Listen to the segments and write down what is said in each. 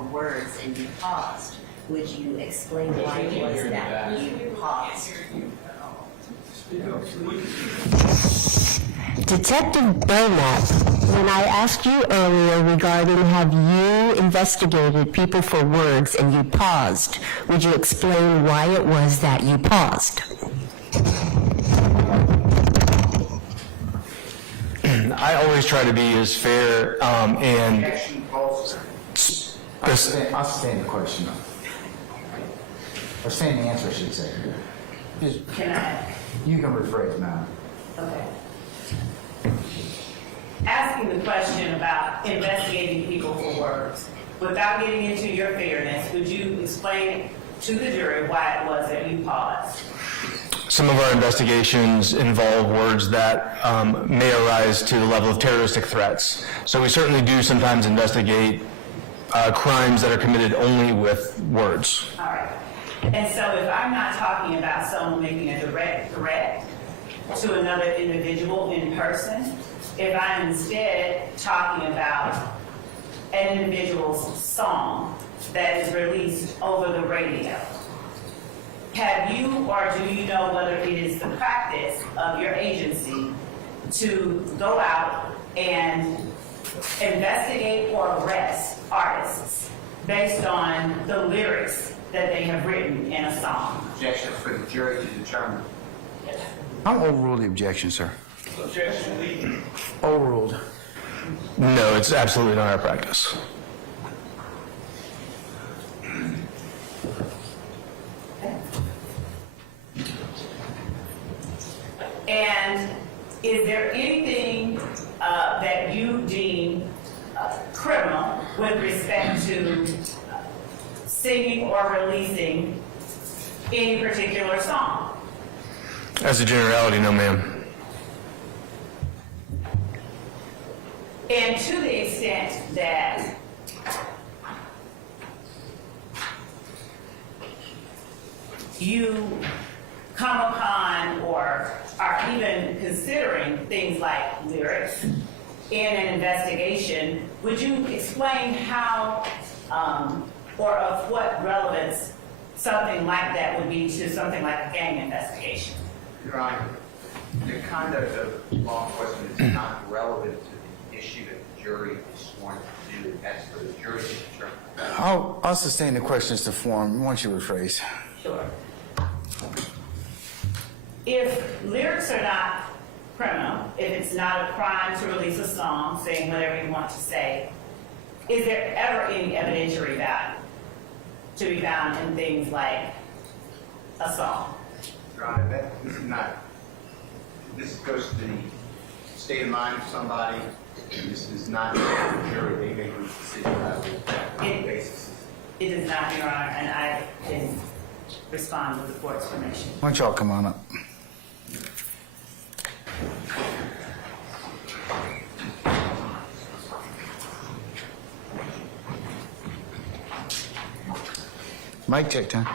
for words and you paused. Would you explain why it was that you paused? Detective Belknap, when I asked you earlier regarding have you investigated people for words and you paused, would you explain why it was that you paused? I always try to be as fair and I'll stand the question. Or stand the answer, I should say. Can I? You can rephrase, ma'am. Okay. Asking the question about investigating people for words, without getting into your fairness, would you explain to the jury why it was that you paused? some of our investigations involve words that may arise to the level of terroristic threats. So we certainly do sometimes investigate crimes that are committed only with words. All right. And so if I'm not talking about someone making a direct threat to another individual in person, if I'm instead talking about an individual's song that is released over the radio, have you or do you know whether it is the practice of your agency to go out and investigate or arrest artists based on the lyrics that they have written in a song? Objection for the jury to determine. I'll overrule the objection, sir. Objection, lead. Overruled. No, it's absolutely not our practice. And is there anything that you deem criminal with respect to singing or releasing any particular song? As a generality, no, ma'am. And to the extent that you come upon or are even considering things like lyrics in an investigation, would you explain how or of what relevance something like that would be to something like a gang investigation? Your Honor, the conduct of law enforcement is not relevant to the issue that the jury is sworn to do. That's for the jury to determine. I'll sustain the questions to form. Once you rephrase. Sure. If lyrics are not criminal, if it's not a crime to release a song saying whatever you want to say, is there ever any evidentiary value to be found in things like a song? Your Honor, this goes to the state of mind of somebody. This is not the jury. They make this decision on a basis. It is not, Your Honor, and I can respond with the court's permission. Why don't y'all come on up? Mic check time.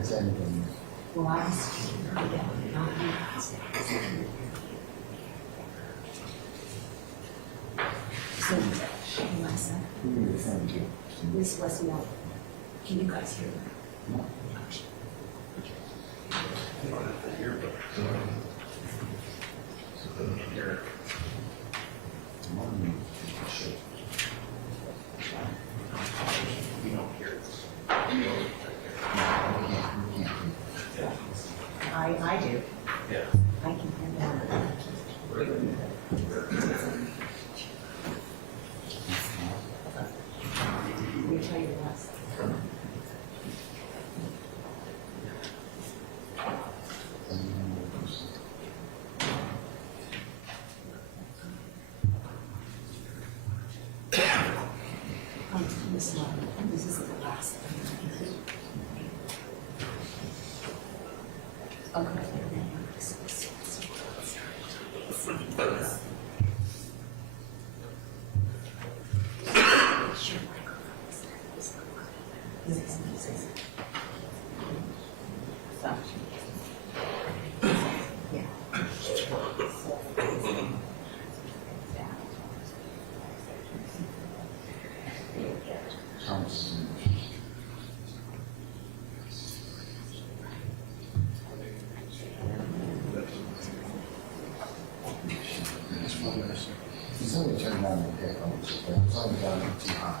Well, I was, not you. So, my son, this was not, can you guys hear me? I do. Yeah. I can hear that. Let me tell you what. This is the last thing. Okay. He's only turned on the headphones, but it's only down too high.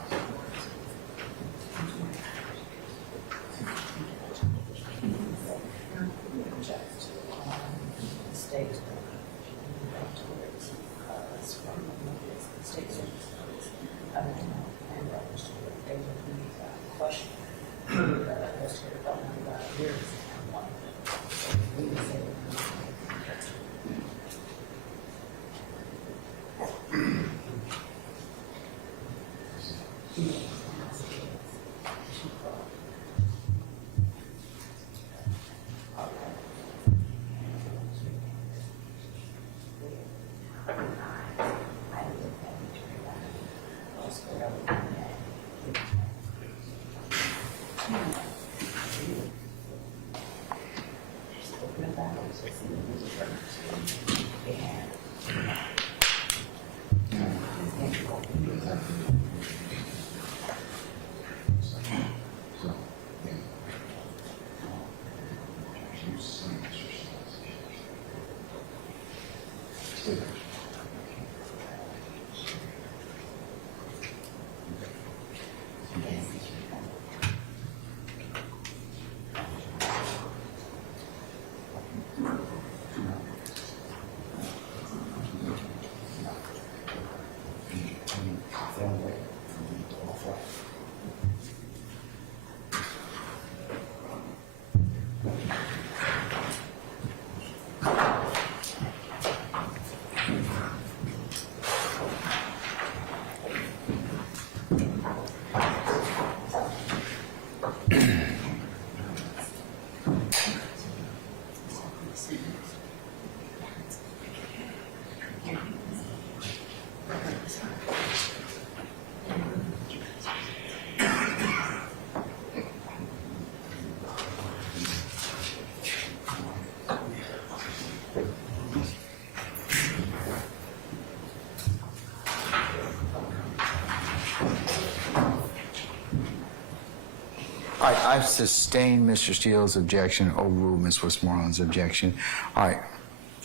All right, I've sustained Mr. Steele's objection, overruled Ms. Westmoreland's objection. All right,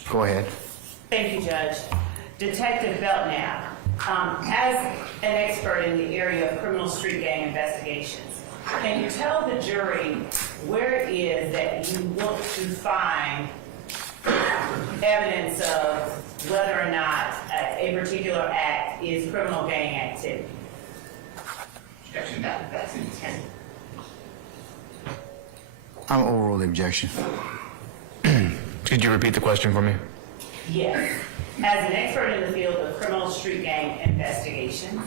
go ahead. Thank you, Judge. Detective Belknap, as an expert in the area of criminal street gang investigations, can you tell the jury where it is that you look to find evidence of whether or not a particular act is criminal gang activity? Objection, that's intent. I'm overruled the objection. Could you repeat the question for me? Yes. As an expert in the field of criminal street gang investigations,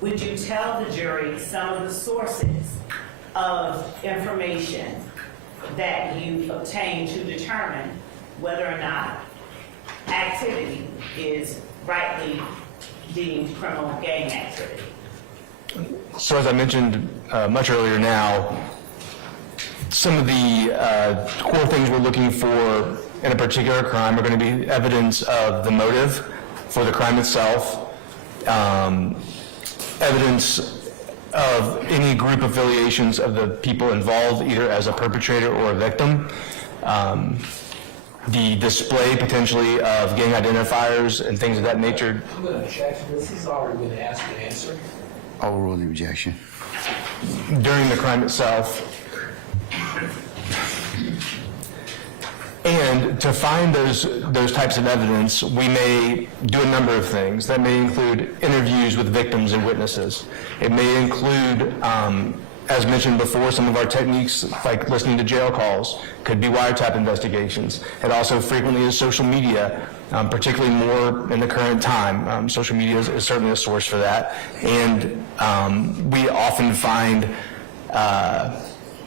would you tell the jury some of the sources of information that you obtained to determine whether or not activity is rightly deemed criminal gang activity? So as I mentioned much earlier now, Some of the core things we're looking for in a particular crime are going to be evidence of the motive for the crime itself, evidence of any group affiliations of the people involved, either as a perpetrator or a victim, the display potentially of gang identifiers and things of that nature. I'm going to object to this. He's already been asked and answered. Overrule the objection. During the crime itself. And to find those types of evidence, we may do a number of things. That may include interviews with victims and witnesses. It may include, as mentioned before, some of our techniques like listening to jail calls, could be wiretap investigations. It also frequently is social media, particularly more in the current time. Social media is certainly a source for that. And we often find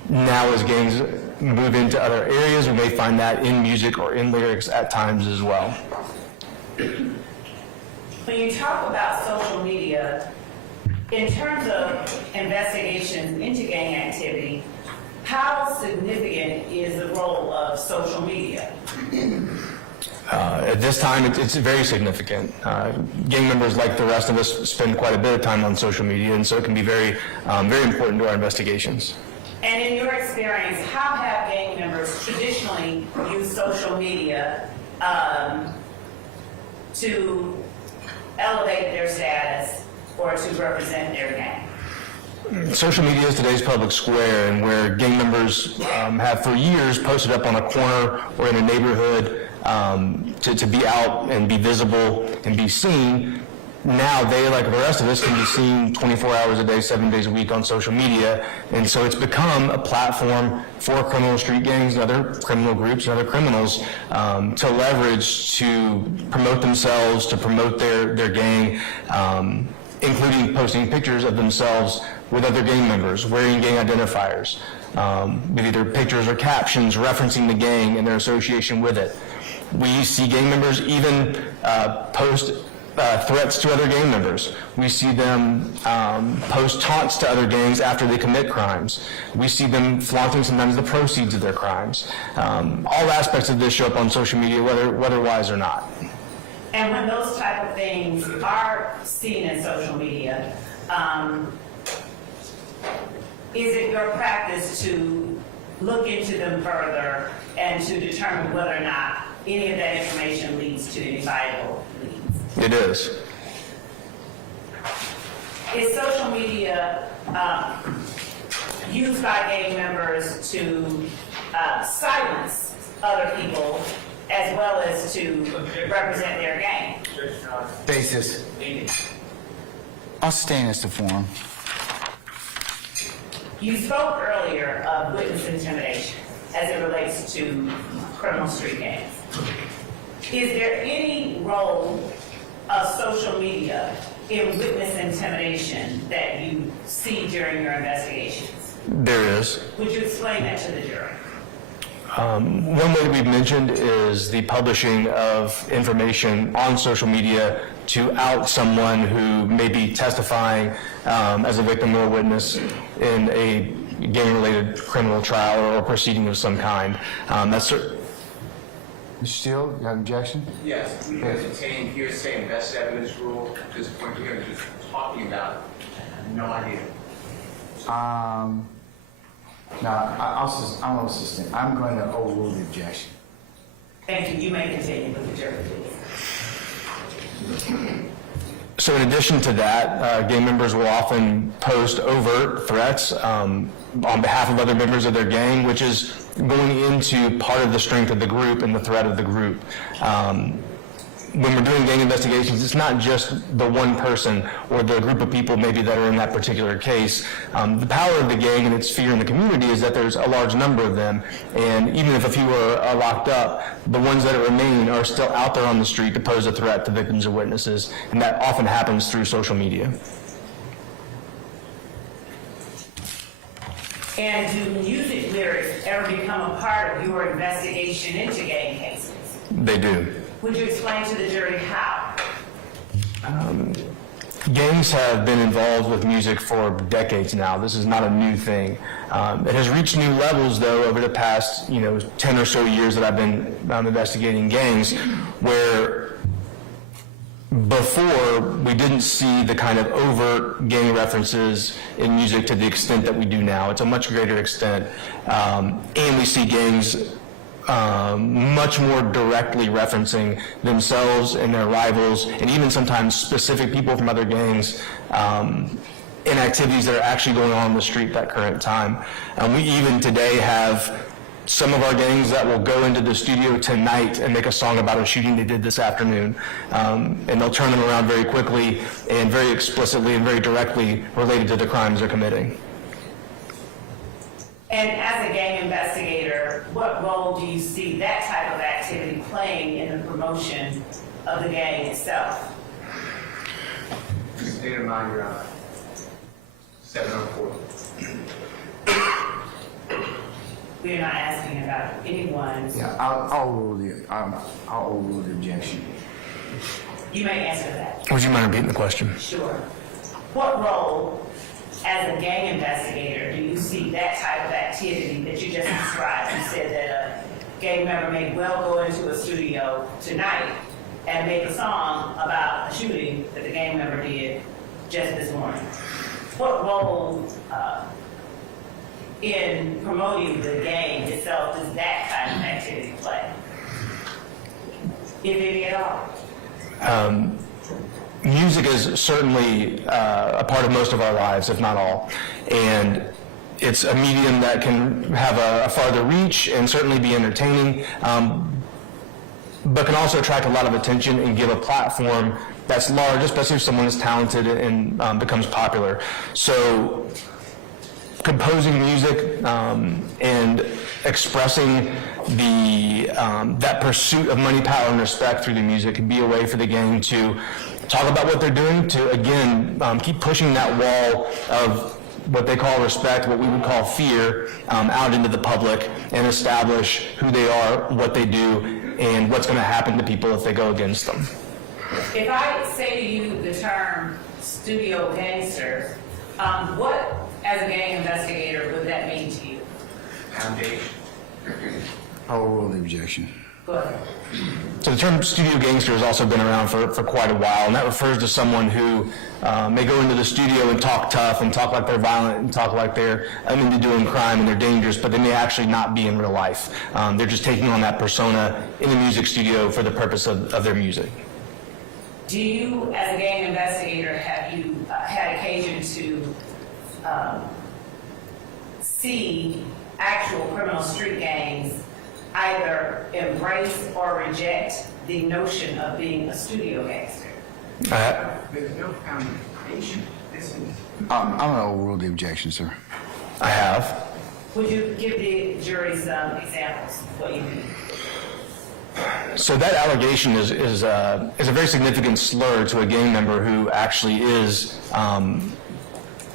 now as gangs move into other areas, we may find that in music or in lyrics at times as well. When you talk about social media, in terms of investigations into gang activity, how significant is the role of social media? At this time, it's very significant. Gang members, like the rest of us, spend quite a bit of time on social media, and so it can be very, very important to our investigations. And in your experience, how have gang members traditionally used social media to elevate their status or to represent their gang? Social media is today's public square, and where gang members have for years posted up on a corner or in a neighborhood to be out and be visible and be seen. Now they, like the rest of us, can be seen 24 hours a day, 7 days a week on social media, and so it's become a platform for criminal street gangs and other criminal groups and other criminals to leverage to promote themselves, to promote their gang, including posting pictures of themselves with other gang members, wearing gang identifiers, with either pictures or captions referencing the gang and their association with it. We see gang members even post threats to other gang members. We see them post taunts to other gangs after they commit crimes. We see them flaunting sometimes the proceeds of their crimes. All aspects of this show up on social media, whether wise or not. And when those type of things are seen in social media, is it your practice to look into them further and to determine whether or not any of that information leads to any viable leads? It is. Is social media used by gang members to silence other people as well as to represent their gang? Basis. I'll stay as the forum. You spoke earlier of witness intimidation as it relates to criminal street gangs. Is there any role of social media in witness intimidation that you see during your investigations? There is. Would you explain that to the jury? One way that we've mentioned is the publishing of information on social media to out someone who may be testifying as a victim or a witness in a gang-related criminal trial or proceeding of some kind. Mr. Steele, you have an objection? Yes, we entertain hearsay and best evidence rule at this point. We are just talking about no idea. No, I'm assistant. I'm going to overrule the objection. Thank you. You may continue with the jury, please. So in addition to that, gang members will often post overt threats on behalf of other members of their gang, which is going into part of the strength of the group and the threat of the group. When we're doing gang investigations, it's not just the one person or the group of people maybe that are in that particular case. The power of the gang and its fear in the community is that there's a large number of them, and even if a few are locked up, the ones that remain are still out there on the street to pose a threat to victims and witnesses, and that often happens through social media. And do music lyrics ever become a part of your investigation into gang cases? They do. Would you explain to the jury how? gangs have been involved with music for decades now. This is not a new thing. It has reached new levels, though, over the past, 10 or so years that I've been investigating gangs, where before we didn't see the kind of overt gang references in music to the extent that we do now. It's a much greater extent. And we see gangs much more directly referencing themselves and their rivals, and even sometimes specific people from other gangs in activities that are actually going on in the street at that current time. We even today have some of our gangs that will go into the studio tonight and make a song about a shooting they did this afternoon. And they'll turn them around very quickly and very explicitly and very directly related to the crimes they're committing. And as a gang investigator, what role do you see that type of activity playing in the promotion of the gang itself? State of mind, Your Honor. 704. We're not asking about anyone's. Yeah, I'll overrule the objection. You may answer that. Would you mind repeating the question? Sure. What role, as a gang investigator, do you see that type of activity that you just described? You said that a gang member may well go into a studio tonight and make a song about a shooting that the gang member did just this morning. What role in promoting the gang itself does that kind of activity play? If any at all? Music is certainly a part of most of our lives, if not all. And it's a medium that can have a farther reach and certainly be entertaining, but can also attract a lot of attention and give a platform that's large, especially if someone is talented and becomes popular. So composing music and expressing that pursuit of money, power, and respect through the music can be a way for the gang to talk about what they're doing, to, again, keep pushing that wall of what they call respect, what we would call fear, out into the public and establish who they are, what they do, and what's going to happen to people if they go against them. If I say to you the term studio gangster, what, as a gang investigator, would that mean to you? Foundation. I'll overrule the objection. Go ahead. So the term studio gangster has also been around for quite a while, and that refers to someone who may go into the studio and talk tough and talk like they're violent and talk like they're into doing crime and they're dangerous, but they may actually not be in real life. They're just taking on that persona in the music studio for the purpose of their music. Do you, as a gang investigator, have you had occasion to see actual criminal street gangs either embrace or reject the notion of being a studio gangster? There's no foundation. This is I'm going to overrule the objection, sir. I have. Would you give the jury some examples of what you mean? So that allegation is a very significant slur to a gang member who actually is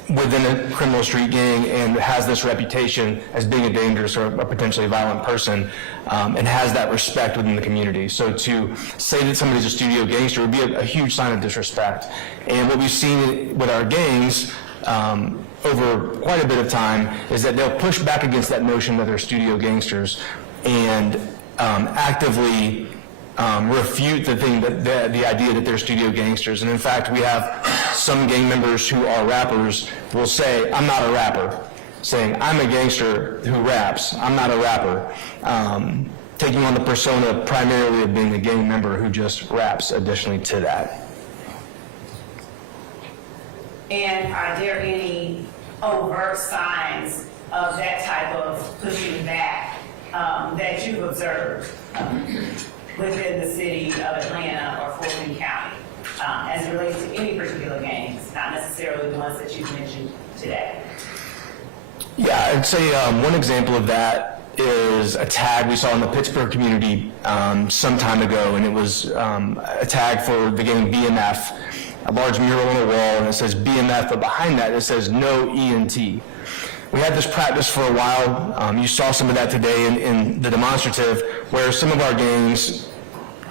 within a criminal street gang and has this reputation as being a dangerous or a potentially violent person, and has that respect within the community. So to say that somebody's a studio gangster would be a huge sign of disrespect. And what we've seen with our gangs over quite a bit of time is that they'll push back against that notion that they're studio gangsters and actively refute the idea that they're studio gangsters. And in fact, we have some gang members who are rappers will say, "I'm not a rapper," saying, "I'm a gangster who raps, I'm not a rapper," taking on the persona primarily of being a gang member who just raps additionally to that. And are there any overt signs of that type of pushing back that you've observed within the city of Atlanta or Fulton County as it relates to any particular gangs, not necessarily the ones that you've mentioned today? Yeah, I'd say one example of that is a tag we saw in the Pittsburgh community some time ago, and it was a tag for the gang BMF, a large mural on the wall, and it says BMF, but behind that it says no ENT. We had this practice for a while. You saw some of that today in the demonstrative, where some of our gangs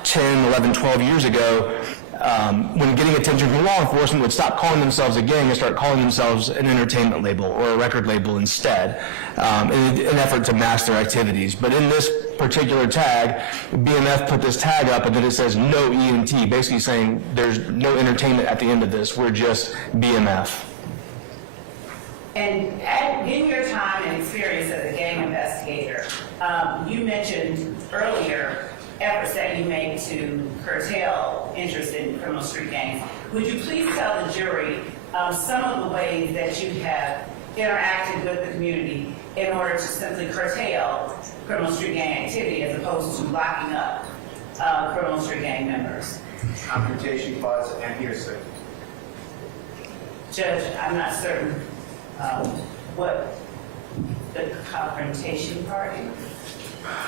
10, 11, 12 years ago when getting attention from law enforcement, would stop calling themselves a gang and start calling themselves an entertainment label or a record label instead, in an effort to mask their activities. But in this particular tag, BMF put this tag up and then it says no ENT, basically saying there's no entertainment at the end of this, we're just BMF. And in your time and experience as a gang investigator, you mentioned earlier efforts that you made to curtail interest in criminal street gangs. Would you please tell the jury some of the ways that you have interacted with the community in order to simply curtail criminal street gang activity as opposed to locking up criminal street gang members? Confrontation clause and hearsay. Judge, I'm not certain what the confrontation part is.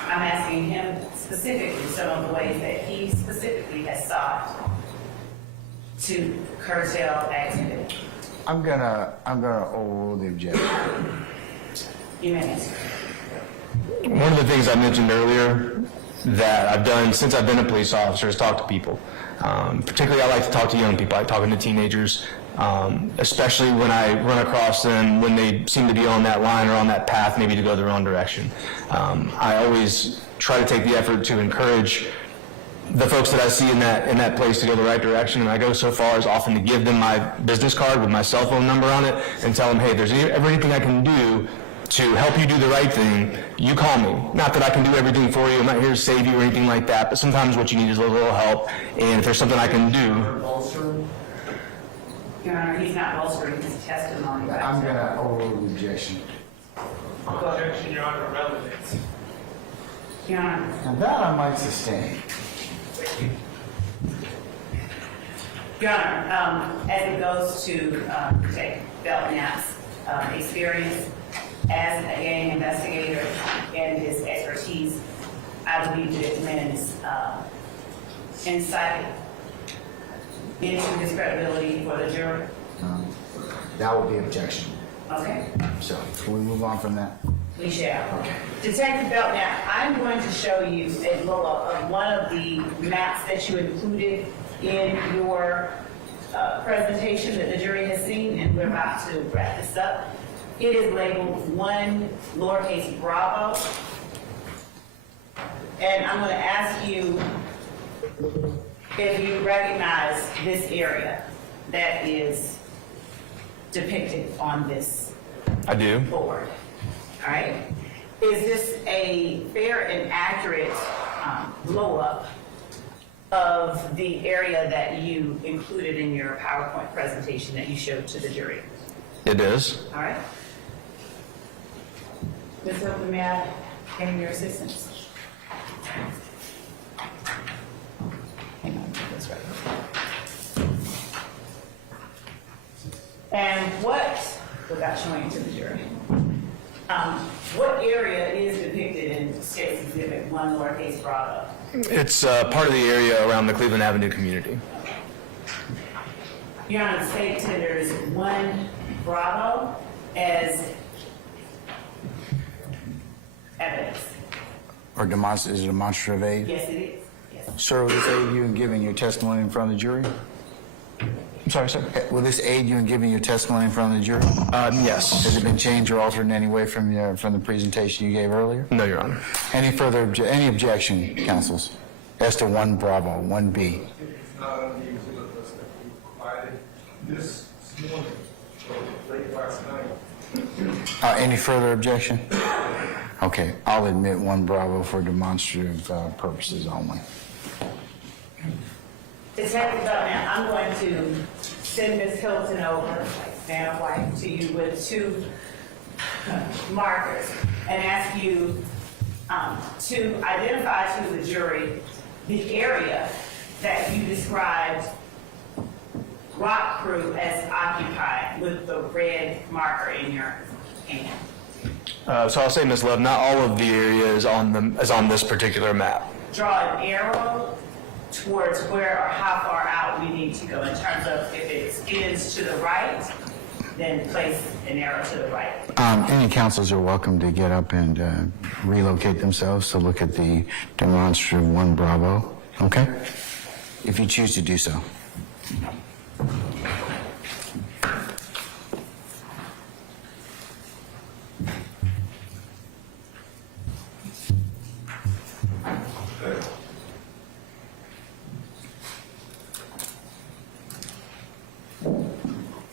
I'm asking him specifically some of the ways that he specifically has sought to curtail activity. I'm gonna overrule the objection. You may answer. One of the things I mentioned earlier that I've done since I've been a police officer is talk to people. Particularly, I like to talk to young people. I like talking to teenagers, especially when I run across them when they seem to be on that line or on that path, maybe to go the wrong direction. I always try to take the effort to encourage the folks that I see in that place to go the right direction, and I go so far as often to give them my business card with my cell phone number on it and tell them, hey, there's ever anything I can do to help you do the right thing, you call me. Not that I can do everything for you, I'm not here to save you or anything like that, but sometimes what you need is a little help, and if there's something I can do. Your Honor, he's not bolstering his testimony. I'm gonna overrule the objection. Objection, Your Honor, relevance. Your Honor, Now that I might sustain. Your Honor, as it goes to Detective Belknap's experience as a gang investigator and his expertise, I believe that it lends insight into his credibility for the jury. That would be objection. Okay, So, can we move on from that? we shall. Detective Belknap, I'm going to show you a blow-up of one of the maps that you included in your presentation that the jury has seen, and we're about to wrap this up. It is labeled 1 lowercase Bravo. And I'm going to ask you if you recognize this area that is depicted on this I do. board. All right? Is this a fair and accurate blow-up of the area that you included in your PowerPoint presentation that you showed to the jury? It is. All right? Ms. Hilton, may I gain your assistance? Hang on, that's right. And without showing it to the jury, what area is depicted in State's Exhibit 1 lowercase Bravo? It's part of the area around the Cleveland Avenue community. Your Honor, the state tenders 1 Bravo as evidence. Or is it a demonstrative aid? Yes, it is. Yes. Sir, will this aid you in giving your testimony in front of the jury? I'm sorry, sir? Will this aid you in giving your testimony in front of the jury? Yes. Has it been changed or altered in any way from the presentation you gave earlier? No, Your Honor. Any objection, counsels, as to 1 Bravo, 1B? It's not on the exhibit list that we provided this morning, so late last night. Any further objection? Okay, I'll admit 1 Bravo for demonstrative purposes only. Detective Belknap, I'm going to send Ms. Hilton over, man of white, to you with 2 markers and ask you to identify to the jury the area that you described Rock Crew as occupied with the red marker in your hand. So I'll say, Ms. Love, not all of the area is on this particular map. Draw an arrow towards where or how far out we need to go in terms of if it is to the right, then place an arrow to the right. Any counsels are welcome to get up and relocate themselves to look at the demonstrative 1 Bravo, okay? if you choose to do so.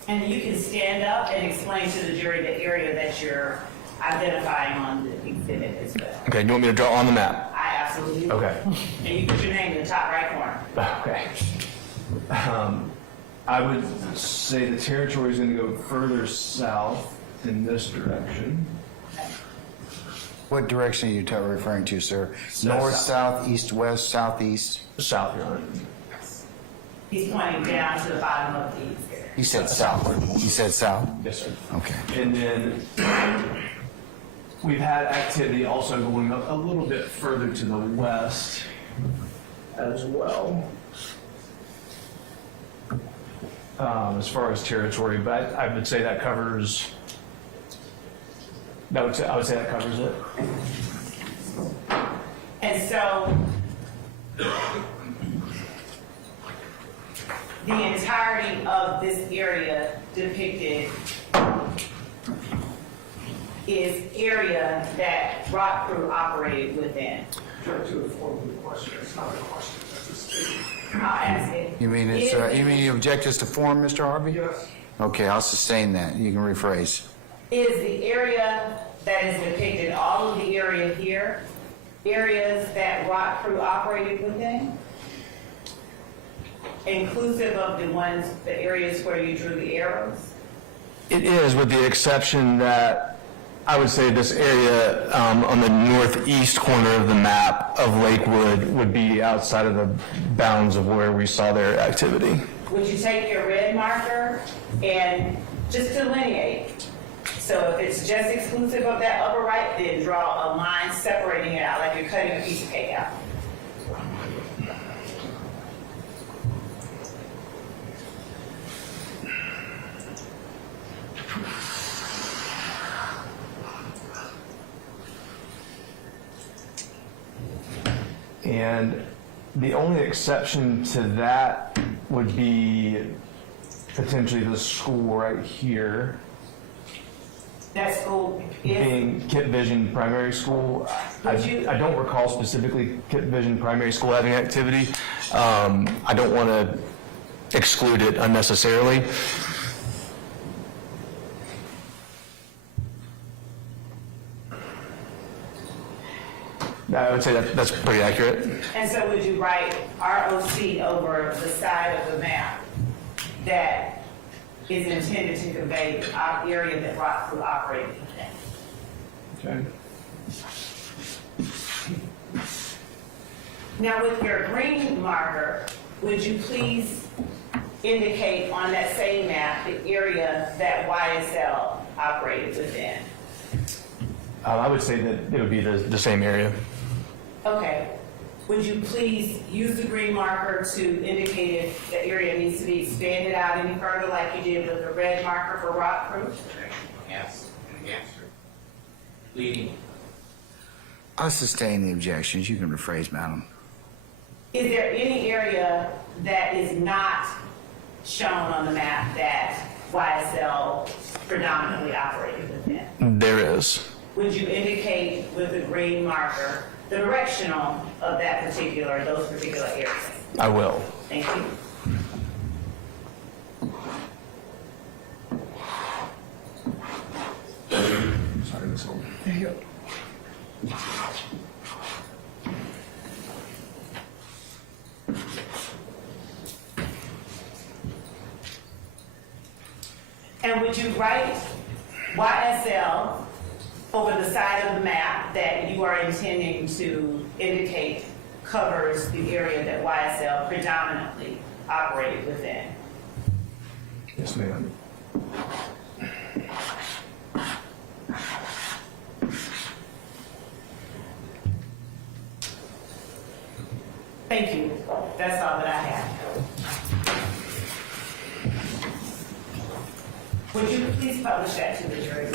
And you can stand up and explain to the jury the area that you're identifying on the exhibit as well. Okay, you want me to draw on the map? I absolutely will. Okay. And you put your name in the top right corner. Okay. I would say the territory is going to go further south in this direction. What direction are you referring to, sir? South. North, south, east, west, southeast? South, Your Honor. He's pointing down to the bottom of the exhibit. You said south. You said south? Yes, sir. Okay. And then we've had activity also going up a little bit further to the west as well. As far as territory, but I would say that covers, I would say that covers it. And so the entirety of this area depicted is area that rock crew operated within. Object to the form of the question. It's not a question, that's a statement. I'll ask it. You mean you object us to form, Mr. Harvey? Yes. Okay, I'll sustain that. You can rephrase. Is the area that is depicted, all of the area here, areas that rock crew operated within? Inclusive of the areas where you drew the arrows? It is, with the exception that I would say this area on the northeast corner of the map of Lakewood would be outside of the bounds of where we saw their activity. Would you take your red marker and just delineate? So if it's just exclusive of that upper right, then draw a line separating it out, like you're cutting a piece of cake out. And the only exception to that would be potentially the school right here, That school is, being Kit Vision Primary School. I don't recall specifically Kit Vision Primary School having activity. I don't want to exclude it unnecessarily. I would say that's pretty accurate. and so would you write ROC over the side of the map that is intended to convey the area that rock crew operated within? Okay. Now, with your green marker, would you please indicate on that same map the area that YSL operated within? I would say that it would be the same area. Okay. Would you please use the green marker to indicate if the area needs to be expanded out any further like you did with the red marker for rock crew? Yes, and the answer. Leading. I'll sustain the objections. You can rephrase, madam. Is there any area that is not shown on the map that YSL predominantly operated within? There is. Would you indicate with the green marker the directional of those particular areas? I will. Thank you. Sorry, Ms. Holden. There you go. And would you write YSL over the side of the map that you are intending to indicate covers the area that YSL predominantly operated within? Yes, ma'am. Thank you. That's all that I have. Would you please publish that to the jury?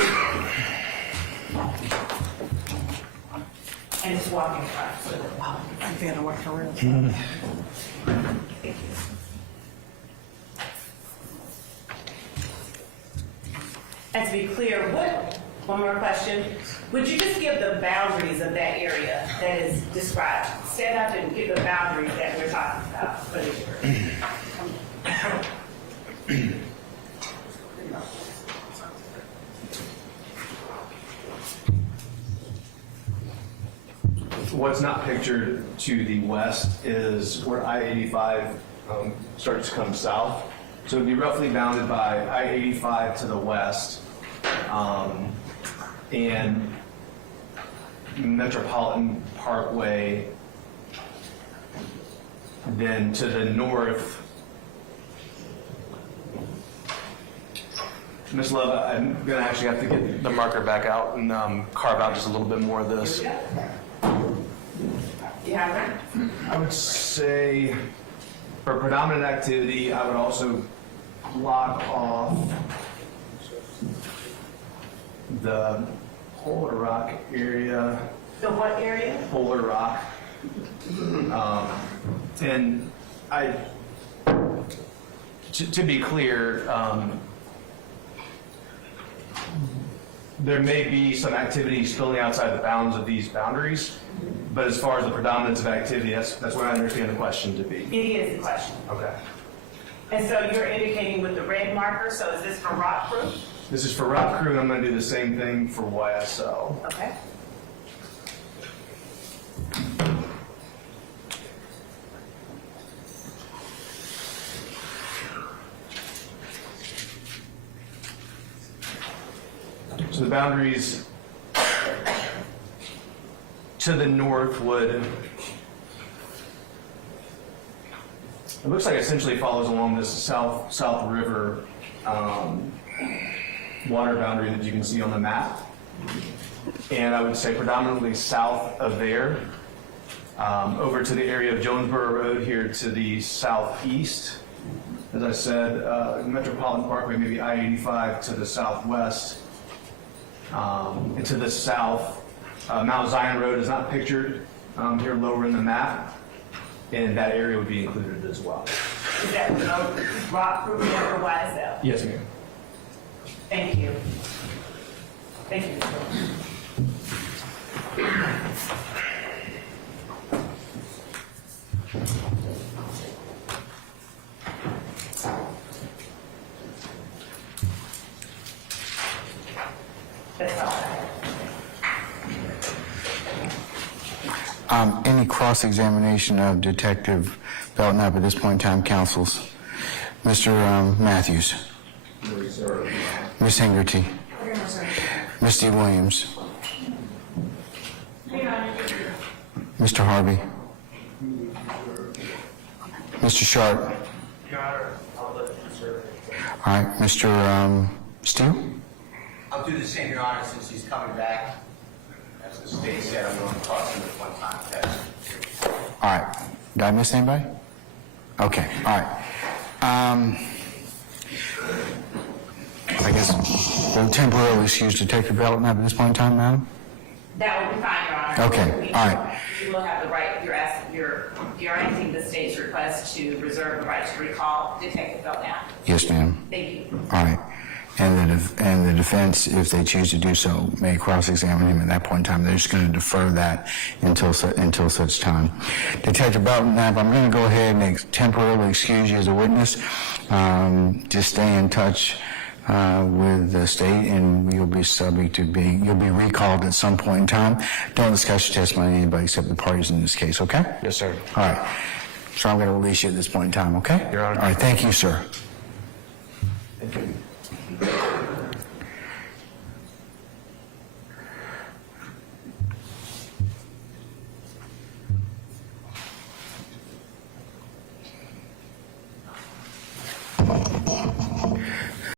And just walk in front. So that- I'm gonna work around. Thank you. And to be clear, one more question. Would you just give the boundaries of that area that is described? Stand up and give the boundaries that we're talking about for the jury. What's not pictured to the west is where I-85 starts to come south. So it'd be roughly bounded by I-85 to the west and Metropolitan Parkway. Then to the north, Ms. Love, I'm going to actually have to get the marker back out and carve out just a little bit more of this. You have it? I would say for predominant activity, I would also block off the Polar Rock area. The what area? Polar Rock. And to be clear, there may be some activity spilling outside the bounds of these boundaries, but as far as the predominance of activity, that's what I understand the question to be. It is a question. Okay. And so you're indicating with the red marker, so is this for rock crew? This is for Rock Crew, and I'm going to do the same thing for YSL. Okay. So the boundaries to the north would, it looks like essentially follows along this south river water boundary that you can see on the map. And I would say predominantly south of there, over to the area of Jonesboro Road here to the southeast. As I said, Metropolitan Parkway, maybe I-85 to the southwest. And to the south, Mount Zion Road is not pictured here lower in the map, and that area would be included as well. Is that rock crew or YSL? Yes, ma'am. Thank you. Thank you. That's all. Any cross-examination of Detective Belknap at this point in time, counsels? Mr. Matthews? Ms. Hingerty? Misty Williams? Mr. Harvey? Mr. Sharp? All right, Mr. Steele? I'll do the same, Your Honor, since he's coming back. As the state said, I'm going to toss him a one-time test. All right. Did I miss anybody? Okay, all right. I guess we'll temporarily excuse Detective Belknap at this point in time, madam? That would be fine, Your Honor. Okay, all right. You will have the right, you're granting the state's request to reserve the right to recall Detective Belknap. Yes, ma'am. Thank you. All right. And the defense, if they choose to do so, may cross-examine him at that point in time. They're just going to defer that until such time. Detective Belknap, I'm going to go ahead and temporarily excuse you as a witness. Just stay in touch with the state, and you'll be subject to you'll be recalled at some point in time. Don't discuss your testimony with anybody except the parties in this case, okay? Yes, sir. All right. So I'm going to release you at this point in time, okay? Your Honor. All right. Thank you, sir. Thank you.